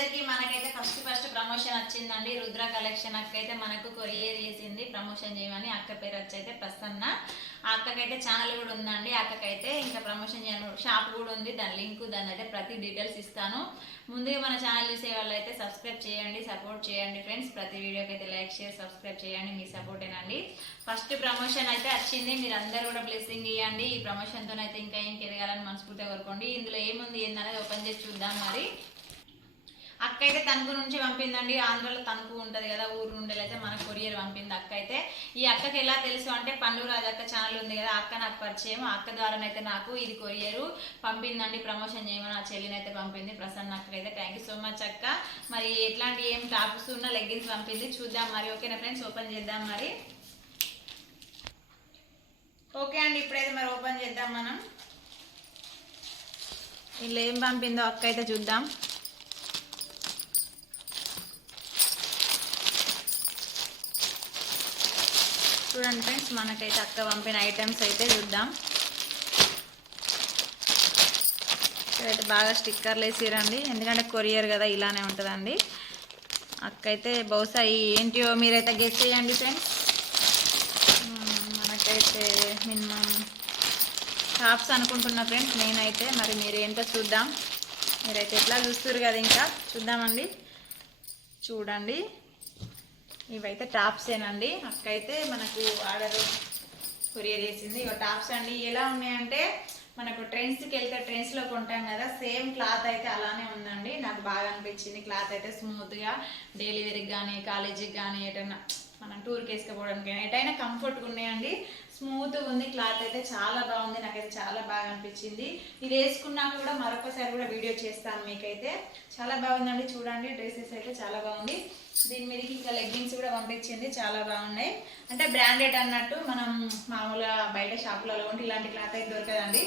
అందరికీ మనకైతే first first promotion వచ్చిందండి. రుద్ర కలెక్షన్ అక్క అయితే మనకు కొరియర్ చేసింది. ప్రమోషన్ చేయమని అక్క పేరు వచ్చి అయితే ప్రసన్న. ఆ అక్కకైతే ఛానల్ కూడా ఉందండి. అక్కకైతే ఇంకా ప్రమోషన్ చేయను. షాప్ కూడా ఉంది. దాని లింక్ దాని అయితే ప్రతి డీటెయిల్స్ ఇస్తాను. ముందుగా మన ఛానల్ చూసే వాళ్ళు అయితే సబ్స్క్రైబ్ చేయండి సపోర్ట్ చేయండి ఫ్రెండ్స్ ప్రతి వీడియోకి అయితే లైక్ షేర్ సబ్స్క్రైబ్ చేయండి. మీ సపోర్ట్ ఏనండి. ఫస్ట్ ప్రమోషన్ అయితే వచ్చింది. మీరు అందరూ కూడా బ్లెస్సింగ్ ఇవ్వండి ఈ ప్రమోషన్తోనైతే ఇంకా ఏం ఎదగాలని మనస్ఫూర్తిగా కోరుకోండి. ఇందులో ఏముంది ఏందనేది ఓపెన్ చేసి చూద్దాం మరి. అక్క అయితే తణుకు నుంచి పంపిందండి. ఆంధ్రలో తణుకు ఉంటుంది కదా ఊరు నుండి అయితే మన కొరియర్ పంపింది అక్క అయితే ఈ అక్కకి ఎలా తెలుసు అంటే పండు రాజు అక్క ఛానల్ ఉంది కదా అక్క నాకు పరిచయం. అక్క ద్వారానైతే నాకు ఇది కొరియర్ పంపిందండి ప్రమోషన్ చేయమని ఆ చెల్లినైతే పంపింది. ప్రసన్న అక్క అయితే థ్యాంక్ యూ సో మచ్ అక్క. మరి ఎట్లాంటి ఏం టాప్స్ ఉన్న లెగ్గిన్స్ పంపింది. చూద్దాం మరి ఓకేనా ఫ్రెండ్స్? ఓపెన్ చేద్దాం మరి. ఓకే అండి ఇప్పుడైతే మరి ఓపెన్ చేద్దాం మనం. వీళ్ళు ఏం పంపిందో అక్క అయితే చూద్దాం. చూడండి ఫ్రెండ్స్ మనకైతే అక్క పంపిన ఐటమ్స్ అయితే చూద్దాం. ఇక్కడైతే బాగా స్టిక్కర్లు వేసిరండి. ఎందుకంటే కొరియర్ కదా ఇలానే ఉంటుందండి. అక్క అయితే బహుశా ఈ ఏంటియో మీరైతే గెస్ చేయండి ఫ్రెండ్స్. మనకైతే మినిమం టాప్స్ అనుకుంటున్నా ఫ్రెండ్స్ నేనైతే. మరి మీరు ఏంటో చూద్దాం. మీరైతే ఎట్లా చూస్తారు కదా ఇంకా. చూద్దామండి. చూడండి. ఇవైతే టాప్స్ ఏనండి. అక్క అయితే మనకు ఆర్డర్ కొరియర్ చేసింది. ఇక టాప్స్ అండి. ఎలా ఉన్నాయంటే మనకు ట్రెండ్స్కి వెళ్తే ట్రెండ్స్లో కొంటాం కదా సేమ్ క్లాత్ అయితే అలానే ఉందండి. నాకు బాగా అనిపించింది క్లాత్ అయితే స్మూత్గా. డైలీ వేర్కి కానీ కాలేజీకి కానీ ఏటన్నా మనం టూర్కి వేసుకోవడానికి ఎటైనా కంఫర్ట్గా ఉన్నాయండి. స్మూత్గా ఉంది క్లాత్ అయితే చాలా బాగుంది నాకైతే చాలా బాగా అనిపించింది. ఇది వేసుకున్నాక కూడా మరొకసారి కూడా వీడియో చేస్తాను మీకైతే. చాలా బాగుందండి చూడండి డ్రెస్సెస్ అయితే చాలా బాగుంది. దీని మీదకి ఇంకా లెగ్గిన్స్ కూడా పంపించింది చాలా బాగున్నాయి. అంటే బ్రాండెడ్ అన్నట్టు మనం మామూలుగా బయట షాపులలో ఉంటే ఇలాంటి క్లాత్ అయితే దొరకదండి.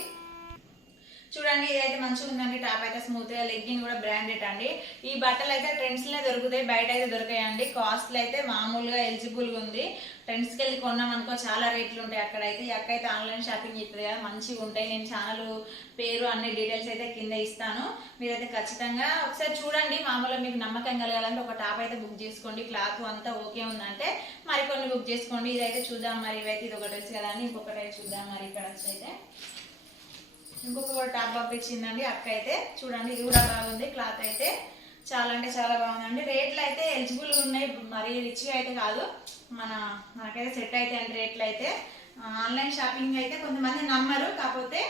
చూడండి ఇదైతే మంచిగా ఉందండి. టాప్ అయితే స్మూత్గా లెగ్గిన్ కూడా బ్రాండెడ్ అండి. ఈ బట్టలు అయితే ట్రెండ్స్లో దొరుకుతాయి బయట అయితే దొరికాయండి కాస్ట్లు అయితే మామూలుగా ఎలిజిబుల్గా ఉంది. ట్రెండ్స్కి వెళ్ళి కొన్నాం అనుకో చాలా రేట్లు ఉంటాయి అక్కడైతే. ఈ అక్క అయితే ఆన్లైన్ షాపింగ్ చేస్తుంది కదా మంచిగా ఉంటాయి. నేను ఛానల్ పేరు అన్ని డీటెయిల్స్ అయితే కింద ఇస్తాను. మీరైతే ఖచ్చితంగా ఒకసారి చూడండి. మామూలుగా మీకు నమ్మకం కలగాలంటే ఒక టాప్ అయితే బుక్ చేసుకోండి. క్లాత్ అంతా ఓకే ఉందంటే మరికొన్ని బుక్ చేసుకోండి. ఇదైతే చూద్దాం మరి. ఇవైతే ఇది ఒక డ్రెస్ కదా అని ఇంకొకటి చూద్దాం మరి. ఇక్కడ వచ్చి అయితే. ఇంకొక కూడా టాప్ పంపించిందండి అక్క అయితే. చూడండి ఇది కూడా బాగుంది క్లాత్ అయితే. చాలా అంటే చాలా బాగుందండి. రేట్లు అయితే ఎలిజిబుల్గా ఉన్నాయి. మరీ రిచ్గా అయితే కాదు. మన మనకైతే సెట్ అయితే అండి రేట్లు అయితే. ఆన్లైన్ షాపింగ్ అయితే కొంతమంది నమ్మరు. కాకపోతే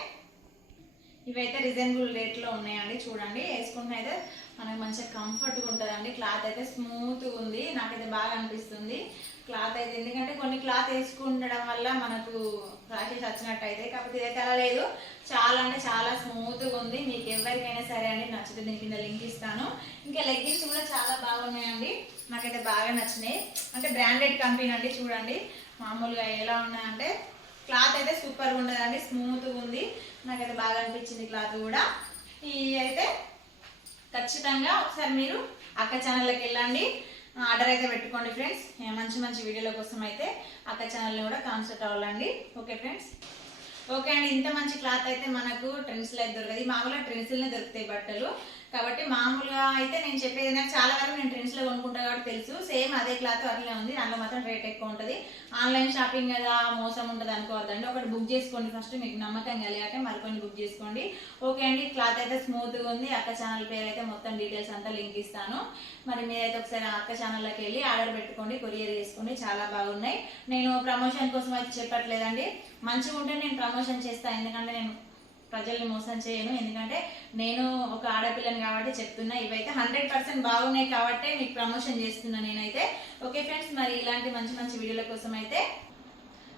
ఇవైతే రీజనబుల్ రేట్లో ఉన్నాయండి చూడండి. వేసుకుంటే అయితే మనకి మంచిగా కంఫర్ట్గా ఉంటుందండి. క్లాత్ అయితే స్మూత్గా ఉంది. నాకైతే బాగా అనిపిస్తుంది. క్లాత్ అయితే ఎందుకంటే కొన్ని క్లాత్ వేసుకుండడం వల్ల మనకు ర్యాషెస్ వచ్చినట్టు అయితే కాకపోతే ఇదైతే అలా లేదు. చాలా అంటే చాలా స్మూత్గా ఉంది. మీకు ఎవరికైనా సరే అండి నచ్చితే దీని కింద లింక్ ఇస్తాను. ఇంకా లెగ్గిన్స్ కూడా చాలా బాగున్నాయండి. నాకైతే బాగా నచ్చినాయి. అంటే బ్రాండెడ్ కంపెనీ అండి చూడండి. మామూలుగా ఎలా ఉన్నాయంటే క్లాత్ అయితే సూపర్గా ఉండదండి స్మూత్గా ఉంది. నాకైతే బాగా అనిపించింది క్లాత్ కూడా. ఈ అయితే ఖచ్చితంగా ఒకసారి మీరు అక్క ఛానల్లోకి వెళ్ళండి. ఆర్డర్ అయితే పెట్టుకోండి ఫ్రెండ్స్ మంచి మంచి వీడియోల కోసం అయితే అక్క ఛానల్ని కూడా కాన్సర్ట్ అవ్వాలండి. ఓకే ఫ్రెండ్స్ ఓకే అండి ఇంత మంచి క్లాత్ అయితే మనకు ట్రెండ్స్లో అయితే దొరకదు. మామూలుగా ట్రెండ్స్లోనే దొరుకుతాయి బట్టలు. కాబట్టి మామూలుగా అయితే నేను చెప్పేది నాకు చాలా వరకు నేను ట్రెండ్స్లో కొనుక్కుంటా కాబట్టి తెలుసు. సేమ్ అదే క్లాత్ అట్లే ఉంది. దాంట్లో మాత్రం రేట్ ఎక్కువ ఉంటుంది. ఆన్లైన్ షాపింగ్ కదా మోసం ఉంటుంది అనుకోవద్దండి. ఒకటి బుక్ చేసుకోండి ఫస్ట్ మీకు నమ్మకం కలిగాక మరికొన్ని బుక్ చేసుకోండి. ఓకే అండి క్లాత్ అయితే స్మూత్గా ఉంది. అక్క ఛానల్ పేరు అయితే మొత్తం డీటెయిల్స్ అంతా లింక్ ఇస్తాను. మరి మీరైతే ఒకసారి అక్క ఛానల్లోకి వెళ్ళి ఆర్డర్ పెట్టుకోండి కొరియర్ చేసుకోండి. చాలా బాగున్నాయి. నేను ప్రమోషన్ కోసం అయితే చెప్పట్లేదండి. మంచిగా ఉంటే నేను ప్రమోషన్ చేస్తాను ఎందుకంటే నేను ప్రజల్ని మోసం చేయను. ఎందుకంటే నేను ఒక ఆడపిల్లని కాబట్టి చెప్తున్నా. ఇవైతే హండ్రెడ్ పర్సెంట్ బాగున్నాయి కాబట్టి మీకు ప్రమోషన్ చేస్తున్నా నేనైతే. ఓకే ఫ్రెండ్స్ మరి ఇలాంటి మంచి మంచి వీడియోల కోసం అయితే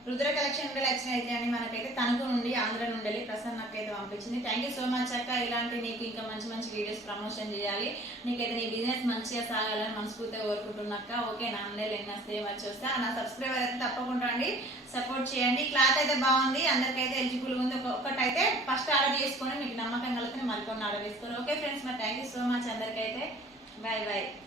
రుద్ర కలెక్షన్ కలెక్షన్ అయితే అని మనకైతే తణుకు నుండి ఆంధ్ర నుండి వెళ్ళి ప్రసన్న అయితే పంపించింది. థ్యాంక్ యూ సో మచ్ అక్క. ఇలాంటి నీకు ఇంకా మంచి మంచి వీడియోస్ ప్రమోషన్ చేయాలి. నీకైతే నీ బిజినెస్ మంచిగా సాగాలని మనస్ఫూర్తిగా కోరుకుంటున్నాక ఓకే నా అందరూ ఎన్ని వచ్చి వస్తే నా సబ్స్క్రైబర్ అయితే తప్పకుండా అండి. సపోర్ట్ చేయండి. క్లాత్ అయితే బాగుంది. అందరికైతే ఎలిజిబుల్ ఉంది. ఒక- ఒకటైతే ఫస్ట్ ఆర్డర్ చేసుకొని మీకు నమ్మకం కలిగితే మరికొన్ని ఆర్డర్ చేసుకోండి ఓకే ఫ్రెండ్స్ మరి thank you so much అందరికైతే. Bye bye